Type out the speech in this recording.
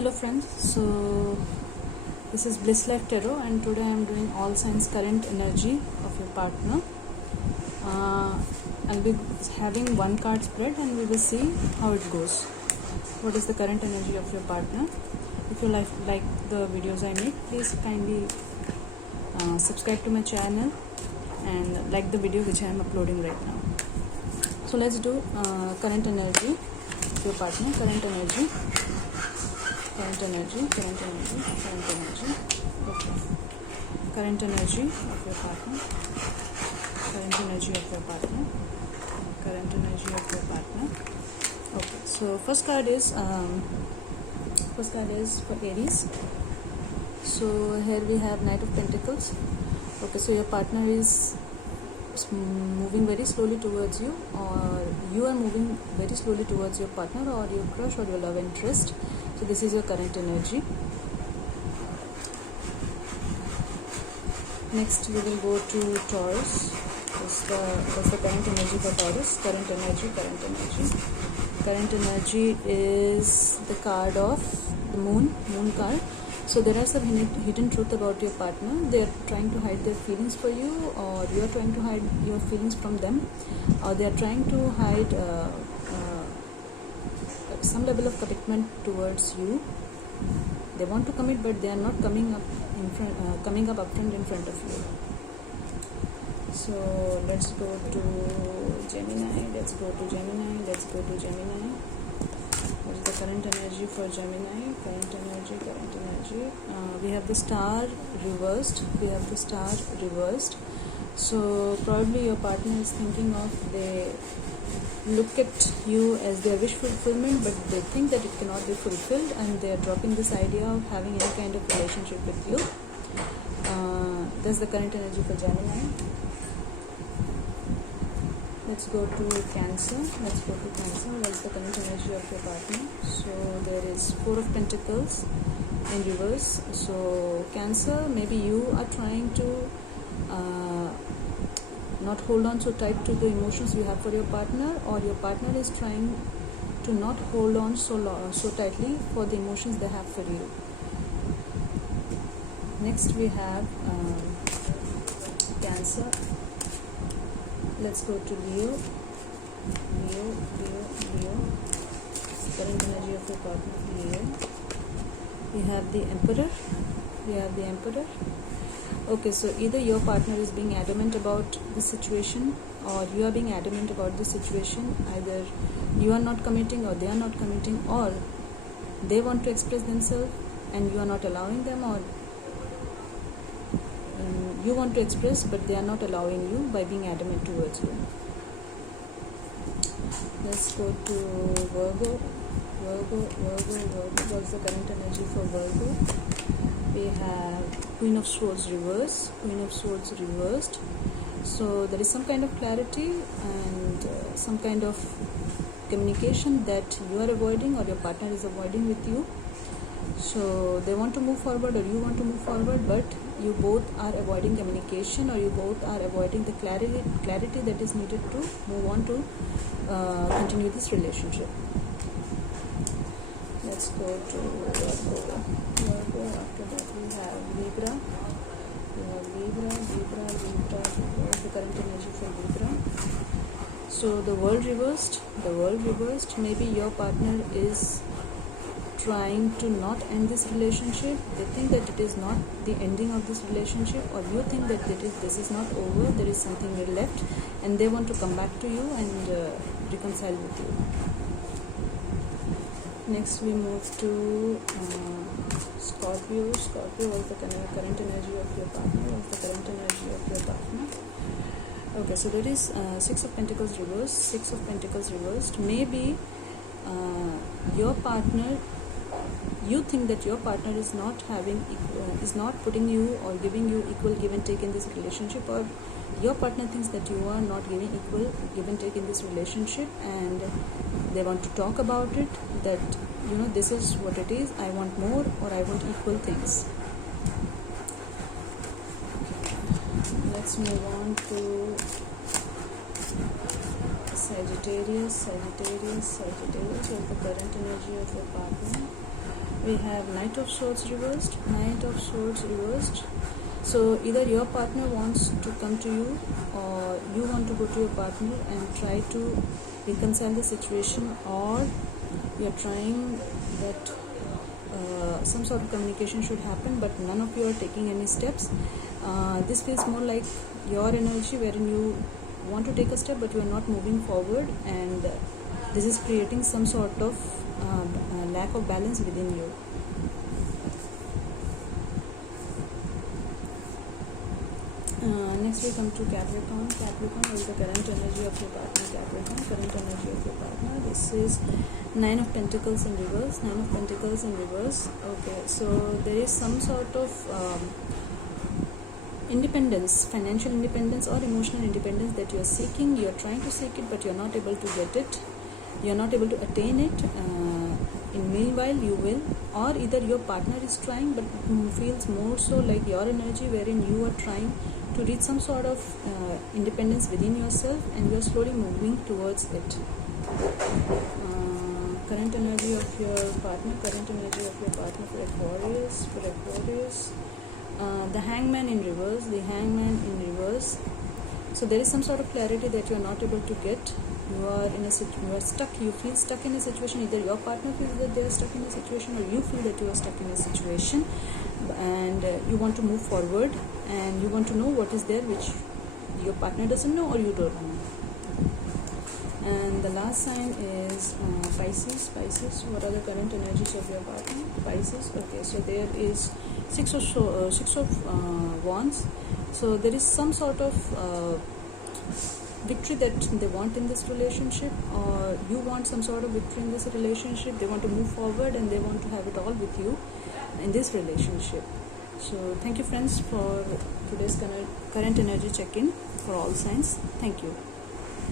Hello friends, so this is Bliss Life Tarot and today I am doing all signs current energy of your partner. I'll be having one card spread and we will see how it goes. What is the current energy of your partner? If you like the videos I make, please kindly subscribe to my channel and like the video which I am uploading right now. So let's do current energy of your partner, current energy. Current energy. Okay. Current energy of your partner. Current energy of your partner. Current energy of your partner. Okay. So first card is for Aries. So here we have Knight of Pentacles. Okay. So your partner is moving very slowly towards you, or you are moving very slowly towards your partner or your crush or your love interest. So this is your current energy. Next we will go to Taurus. That's the current energy for Taurus. Current energy is the card of the moon card. So there are some hidden truth about your partner. They are trying to hide their feelings for you, or you are trying to hide your feelings from them, or they are trying to hide some level of commitment towards you. They want to commit, but they are not coming up upfront in front of you. So let's go to Gemini. What is the current energy for Gemini? Current energy. We have the star reversed. So probably your partner is thinking of, they look at you as their wish fulfillment, but they think that it cannot be fulfilled, and they are dropping this idea of having any kind of relationship with you. That's the current energy for Gemini. Let's go to Cancer. What's the current energy of your partner? So there is Four of Pentacles in reverse. So Cancer, maybe you are trying to not hold on so tight to the emotions you have for your partner, or your partner is trying to not hold on so tightly for the emotions they have for you. Next we have Cancer. Let's go to Leo. Current energy of your partner, Leo. We have the Emperor. Okay, so either your partner is being adamant about the situation, or you are being adamant about the situation. Either you are not committing, or they are not committing, or they want to express themselves and you are not allowing them, or you want to express but they are not allowing you by being adamant towards you. Let's go to Virgo. What's the current energy for Virgo? We have Queen of Swords reversed. So there is some kind of clarity and some kind of communication that you are avoiding, or your partner is avoiding with you. So they want to move forward, or you want to move forward, but you both are avoiding communication, or you both are avoiding the clarity that is needed to move on to continue this relationship. Let's go to Virgo. After that we have Libra. The current energy for Libra. So the world reversed. Maybe your partner is trying to not end this relationship. They think that it is not the ending of this relationship, or you think that this is not over, there is something left, and they want to come back to you and reconcile with you. Next we move to Scorpio. What's the current energy of your partner? Okay, so there is Six of Pentacles reversed. Maybe your partner, you think that your partner is not putting you or giving you equal give and take in this relationship, or your partner thinks that you are not giving equal give and take in this relationship, and they want to talk about it, that this is what it is, I want more, or I want equal things. Let's move on to Sagittarius. What's the current energy of your partner? We have Knight of Swords reversed, Knight of Swords reversed. So either your partner wants to come to you, or you want to go to your partner and try to reconcile the situation, or you're trying that some sort of communication should happen, but none of you are taking any steps. This feels more like your energy wherein you want to take a step but you are not moving forward, and this is creating some sort of lack of balance within you. Next we come to Capricorn. Capricorn is the current energy of your partner. Capricorn, current energy of your partner. This is Nine of Pentacles in reverse. Nine of Pentacles in reverse. Okay, so there is some sort of independence, financial independence or emotional independence that you are seeking. You are trying to seek it but you are not able to get it. You are not able to attain it. In meanwhile you will, or either your partner is trying but feels more so like your energy wherein you are trying to reach some sort of independence within yourself and you are slowly moving towards it. Current energy of your partner, current energy of your partner for Aquarius. The Hangman in reverse, the Hangman in reverse. So there is some sort of clarity that you are not able to get. You are in a you are stuck. You feel stuck in a situation. Either your partner feels that they are stuck in a situation, or you feel that you are stuck in a situation, and you want to move forward, and you want to know what is there which your partner doesn't know or you don't know. And the last sign is Pisces. Pisces, what are the current energies of your partner? Pisces. Okay, so there is six of wands. So there is some sort of victory that they want in this relationship, or you want some sort of victory in this relationship. They want to move forward and they want to have it all with you in this relationship. So thank you friends for today's current energy check-in for all signs. Thank you.